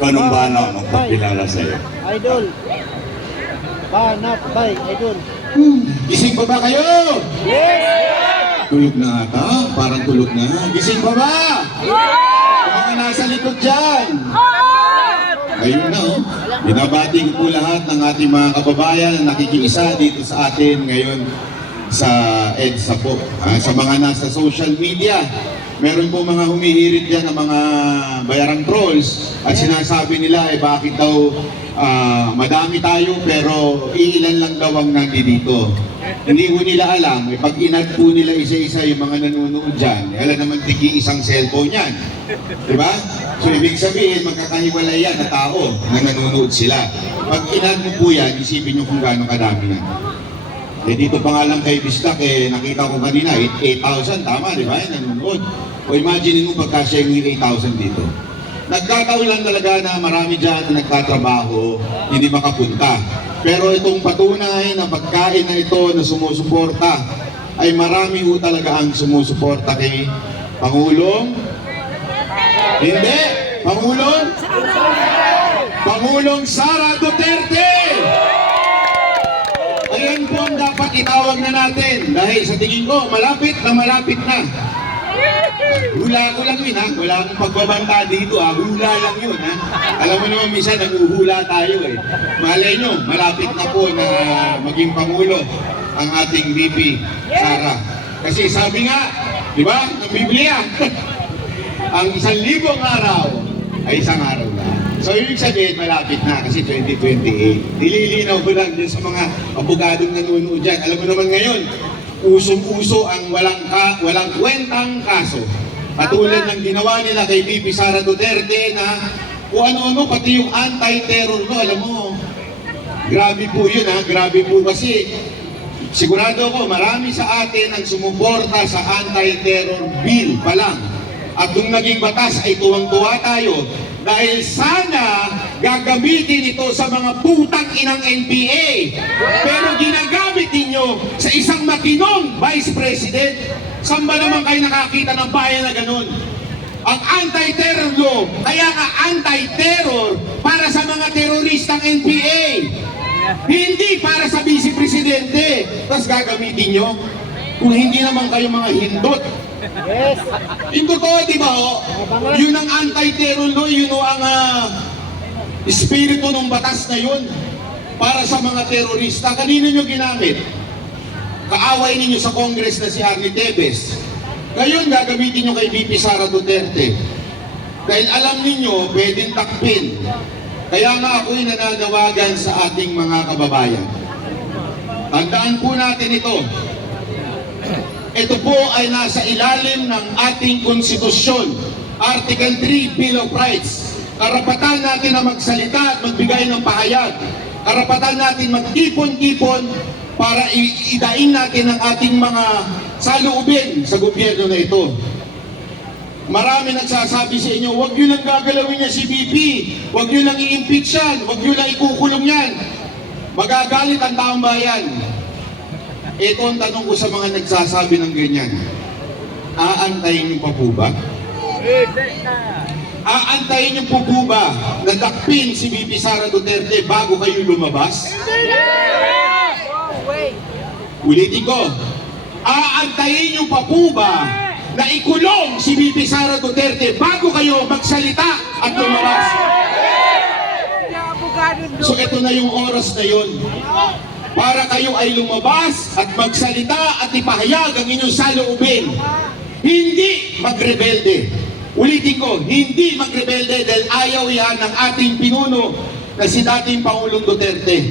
Anong bana magpapilala sa'yo? Idol. Banat bay, idol. Gising pa ba kayo? Yes! Tulog na ata? Parang tulog na. Gising pa ba? Yung mga nasa likod dyan. Ayun na oh. Binabati ko po lahat ng ating mga kababayan na nakikiisa dito sa atin ngayon sa EDSA po. Sa mga nasa social media, meron po mga humihirit dyan ng mga bayarang trolls at sinasabi nila bakit daw madami tayo pero iilan lang daw ang nandito. Hindi po nila alam, pag inad po nila isa-isa yung mga nanonood dyan, alam naman tigi isang cellphone yan. Diba? So ibig sabihin, magkakahiwalay yan na tao na nanonood sila. Pag inad mo po yan, isipin nyo kung gaano kadami yan. Dito pa nga lang kay Bistak, nakita ko kanina, 8,000, tama, di ba? Nanonood. O imagine mo pagkasya yung 8,000 dito. Nagkataon lang talaga na marami dyan na nagtatrabaho, hindi makapunta. Pero itong patunay na pagkain na ito na sumusuporta, ay marami ho talaga ang sumusuporta kay Pangulong. Hindi! Pangulong Sara Duterte! Ayan po ang dapat itawag na natin dahil sa tingin ko, malapit na. Hula ko lang yun ha, wala akong pagbabanta dito ha, hula lang yun ha. Alam mo naman minsan, nag-uhula tayo eh. Malay nyo, malapit na po na maging Pangulo ang ating VP Sara. Kasi sabi nga, di ba, ng Biblia, ang 1,000 araw ay isang araw na. So ibig sabihin, malapit na kasi 2028. Nililinaw ko lang din sa mga abogadong nanonood dyan. Alam mo naman ngayon, usong-uso ang walang kwentang kaso. Katulad ng ginawa nila kay VP Sara Duterte na kung ano-ano, pati yung anti-terror no, alam mo, grabe po yun ha, grabe po kasi sigurado ako marami sa atin ang sumuporta sa anti-terror bill pa lang. At nung naging batas ay tuwang-tuwa tayo dahil sana gagamitin ito sa mga putang inang NPA. Pero ginagamit ninyo sa isang matinong Vice President. Saan ba naman kayo nakakita ng bayan na ganun? Ang anti-terror law, kaya nga anti-terror para sa mga teroristang NPA. Hindi para sa Vice Presidente. Tapos gagamitin nyo kung hindi naman kayo mga hindot. Yes! Yung totoo, di ba ho? Yun ang anti-terror law, yun ang espiritu ng batas na yun para sa mga terorista. Kanino nyo ginamit? Kaaway ninyo sa Congress na si Arnie Tevez. Ngayon, gagamitin nyo kay VP Sara Duterte. Dahil alam ninyo, pwedeng takpin. Kaya nga ako'y nananawagan sa ating mga kababayan. Tandaan po natin ito. Ito po ay nasa ilalim ng ating konstitusyon, Article 3, Bill of Rights. Karapatan natin na magsalita at magbigay ng pahayag. Karapatan natin magtipon-tipon para idain natin ang ating mga saloobin sa gobyerno na ito. Marami nagsasabi sa inyo, huwag nyo lang gagalawin niya si BP, huwag nyo lang i-impeach yan, huwag nyo lang ikukulong yan. Magagalit ang taong bayan. Ito ang tanong ko sa mga nagsasabi ng ganyan. Aantayin niyo pa po ba? Aantayin niyo po ba na dakpin si VP Sara Duterte bago kayo lumabas? Ulitin ko. Aantayin niyo pa po ba na ikulong si VP Sara Duterte bago kayo magsalita at lumabas? So ito na yung oras na yun. Para kayo ay lumabas at magsalita at ipahayag ang inyong saloobin. Hindi magrebelde. Ulitin ko, hindi magrebelde dahil ayaw yan ng ating pinuno na si dating Pangulong Duterte.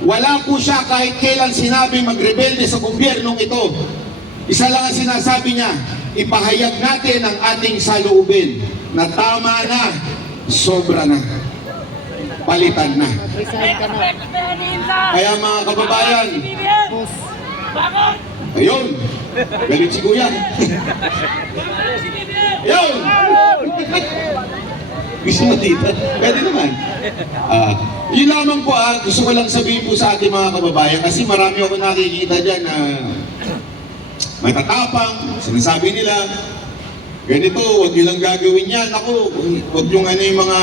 Wala po siya kahit kailan sinabing magrebelde sa gobyernong ito. Isa lang ang sinasabi niya, ipahayag natin ang ating saloobin na tama na, sobra na. Palitan na. Kaya mga kababayan, ayun, galit si Kuya. Ayun! Gusto mo dito? Pwede naman. Yun lamang po gusto ko lang sabihin po sa ating mga kababayan kasi marami ako nakikita dyan na may tatapang, sinasabi nila, ganito, huwag nyo lang gagawin yan. Ako, huwag nyo yung mga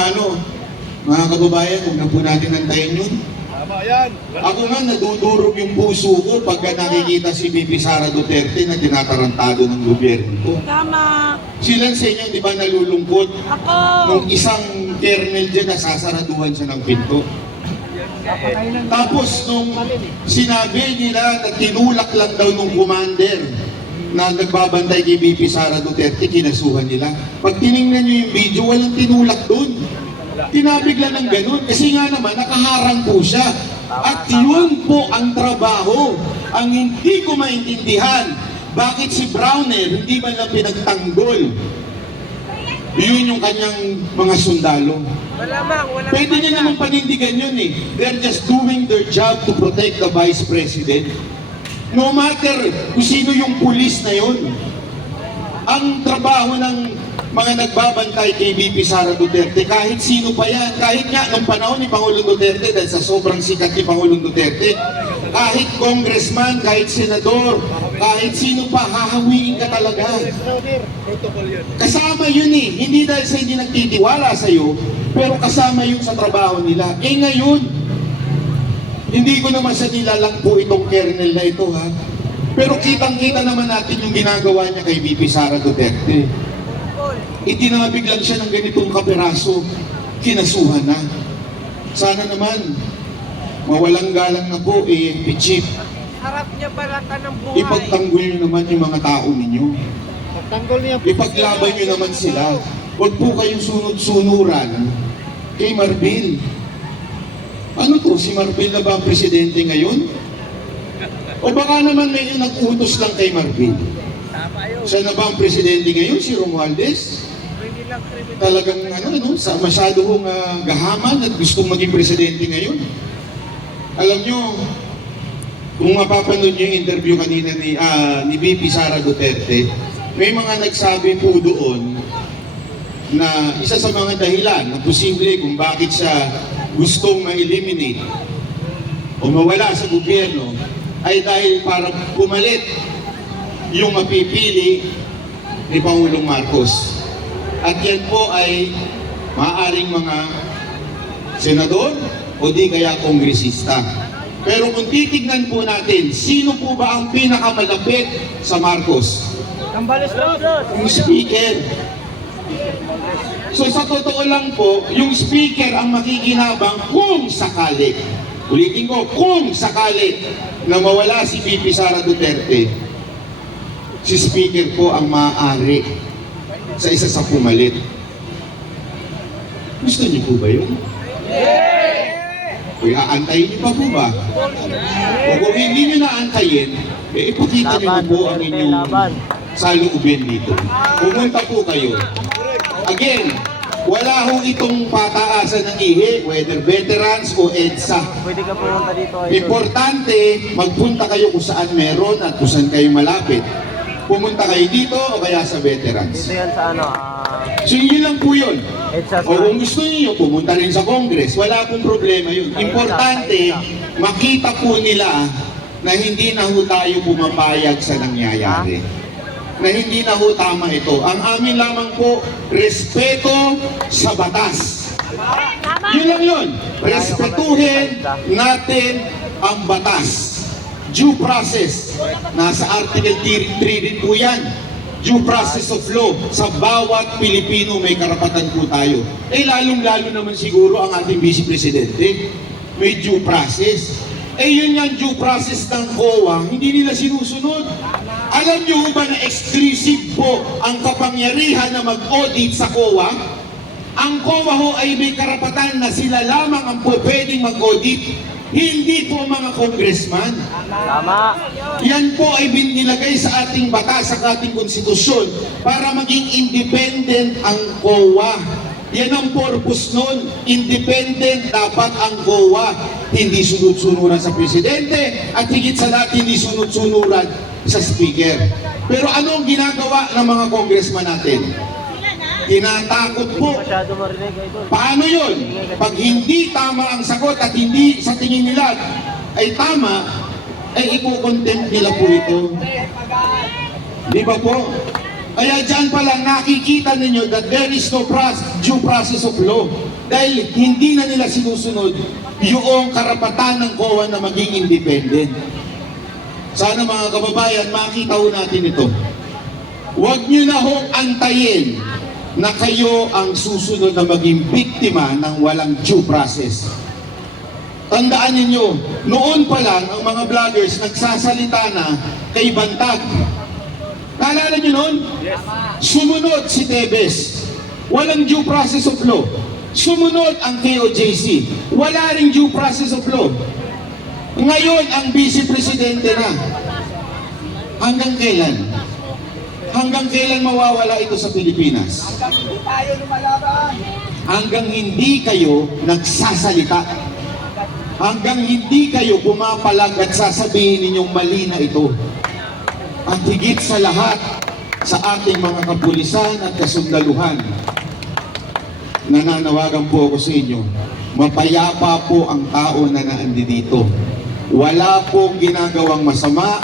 Mga kababayan, huwag na po natin antayin yun. Tama yan. Ako nga, nadudurog yung puso ko pagka nakikita si Bibi Sara Duterte na tinatarantado ng gobyerno ko. Tama. Sila sa inyo, di ba nalulungkot? Ako. Nung isang kernel dyan, nasasaraduhan siya ng pinto. Tapos nung sinabi nila na tinulak lang daw nung commander na nagbabantay kay BP Sara Duterte, kinasuhan nila. Pag tiningnan nyo yung video, walang tinulak dun. Tinabig lang ng ganun. Kasi nga naman, nakaharang po siya. At yun po ang trabaho. Ang hindi ko maintindihan, bakit si Browner hindi man lang pinagtanggol? Yun yung kanyang mga sundalo. Pwede niya naman panindigan yun eh. They're just doing their job to protect the Vice President. No matter kung sino yung pulis na yun. Ang trabaho ng mga nagbabantay kay BP Sara Duterte, kahit sino pa yan, kahit nga nung panahon ni Pangulong Duterte, dahil sa sobrang sikat ni Pangulong Duterte, kahit congressman, kahit senador, kahit sino pa, hahawiin ka talaga. Protocol yan. Kasama yun eh. Hindi dahil sa hindi nagtitiwala sa'yo, pero kasama yun sa trabaho nila. Eh ngayon, hindi ko naman sa nilalang po itong kernel na ito ha. Pero kitang-kita naman natin yung ginagawa niya kay BP Sara Duterte. Itinabig lang siya ng ganitong kaperaso, kinasuhan na. Sana naman, mawalang galang na po, AFP Chief. Harap niya pala ka ng buhay. Ipagtanggol niyo naman yung mga tao ninyo. Pagtanggol niya. Ipaglaban nyo naman sila. Huwag po kayong sunod-sunuran kay Marbil. Ano to? Si Marbil na ba ang presidente ngayon? O baka naman may nag-utos lang kay Marbil? Siya na ba ang presidente ngayon? Si Romualdez? Talagang masyado kong gahaman at gustong maging presidente ngayon. Alam nyo, kung mapapanood nyo yung interview kanina ni BP Sara Duterte, may mga nagsabi po doon na isa sa mga dahilan na posible kung bakit siya gustong ma-eliminate o mawala sa gobyerno ay dahil para pumalit yung mapipili ni Pangulong Marcos. At yan po ay maaaring mga senador o di kaya kongresista. Pero kung titignan po natin, sino po ba ang pinakamalapit sa Marcos? Yung speaker. So sa totoo lang po, yung speaker ang makikinabang kung sakali. Ulitin ko, kung sakali na mawala si BP Sara Duterte, si speaker po ang maaari sa isa sa pumalit. Gusto niyo po ba yun? Uy, aantayin niyo pa po ba? O kung hindi niyo naantayin, ipakita niyo po ang inyong saloobin dito. Pumunta po kayo. Again, wala ho itong pataasan ng IHE, whether veterans o EDSA. Pwede ka pumunta dito. Importante, magpunta kayo kung saan meron at kung saan kayo malapit. Pumunta kayo dito o kaya sa veterans. Dito yan sa So yun lang po yun. EDSA. O kung gusto niyo pumunta rin sa Congress, wala pong problema yun. Importante, makita po nila na hindi na ho tayo pumapayag sa nangyayari. Na hindi na ho tama ito. Ang amin lamang po, respeto sa batas. Yun lang yun. Respetuhin natin ang batas. Due process. Nasa Article 3 din po yan. Due process of law. Sa bawat Pilipino may karapatan po tayo. Eh lalong-lalo naman siguro ang ating Vice Presidente. May due process. Eh yun yung due process ng COA, hindi nila sinusunod. Alam niyo ba na exclusive po ang kapangyarihan na mag-audit sa COA? Ang COA ho ay may karapatan na sila lamang ang pwedeng mag-audit, hindi po mga congressman. Tama. Yan po ay binilagay sa ating batas, sa ating konstitusyon, para maging independent ang COA. Yan ang purpose nun. Independent dapat ang COA. Hindi sunod-sunuran sa presidente at higit sa lahat hindi sunod-sunuran sa speaker. Pero ano ang ginagawa ng mga congressman natin? Tinatakot po. Masyado marinig, idol. Paano yun? Pag hindi tama ang sagot at hindi sa tingin nila ay tama, ay ikukontempt nila po ito. Di ba po? Kaya dyan pa lang nakikita ninyo that there is no due process of law. Dahil hindi na nila sinusunod yung karapatan ng COA na maging independent. Sana mga kababayan, makita ho natin ito. Huwag nyo na hong antayin na kayo ang susunod na maging biktima ng walang due process. Tandaan ninyo, noon pa lang ang mga vloggers nagsasalita na kay Bantag. Naalala nyo noon? Yes. Sumunod si Tebes. Walang due process of law. Sumunod ang KOJC. Wala ring due process of law. Ngayon ang vice presidente na. Hanggang kailan? Hanggang kailan mawawala ito sa Pilipinas? Hindi tayo lumalaban. Hanggang hindi kayo nagsasalita. Hanggang hindi kayo pumapalag at sasabihin ninyong mali na ito. At higit sa lahat, sa ating mga kapulisan at kasundaluhan, nananawagan po ako sa inyo, mapayapa po ang tao na naandito. Wala pong ginagawang masama,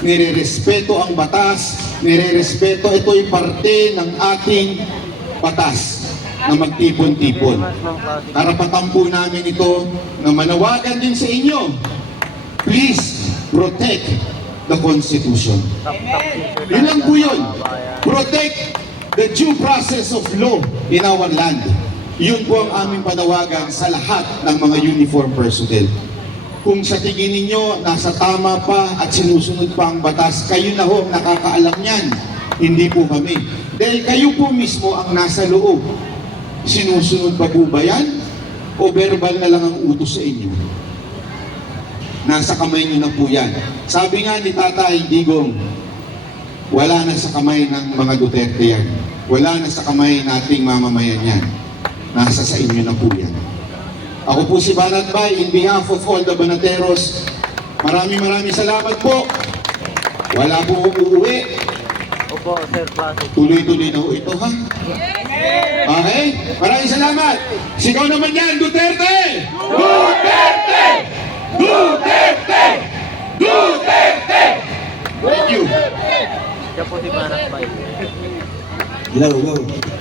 nire-respeto ang batas, nire-respeto, ito'y parte ng ating batas na magtipon-tipon. Karapatan po namin ito na manawagan din sa inyo. Please protect the Constitution. Yun lang po yun. Protect the due process of law in our land. Yun po ang aming panawagan sa lahat ng mga uniform personnel. Kung sa tingin ninyo nasa tama pa at sinusunod pa ang batas, kayo na ho nakakaalam yan. Hindi po kami. Dahil kayo po mismo ang nasa loob. Sinusunod pa po ba yan? O verbal na lang ang utos sa inyo? Nasa kamay nyo na po yan. Sabi nga ni Tatay Digong, wala na sa kamay ng mga Duterte yan. Wala na sa kamay nating mamamayan yan. Nasa sa inyo na po yan. Ako po si Banat Bay, in behalf of all the Banateros, maraming salamat po. Wala po uuwi. Opo, Sir Plastic. Tuloy-tuloy na ho ito, ha? Okay? Maraming salamat. Sigaw naman yan, Duterte! Duterte! Duterte! Duterte! Thank you. Siya po si Manat Bay. Hello.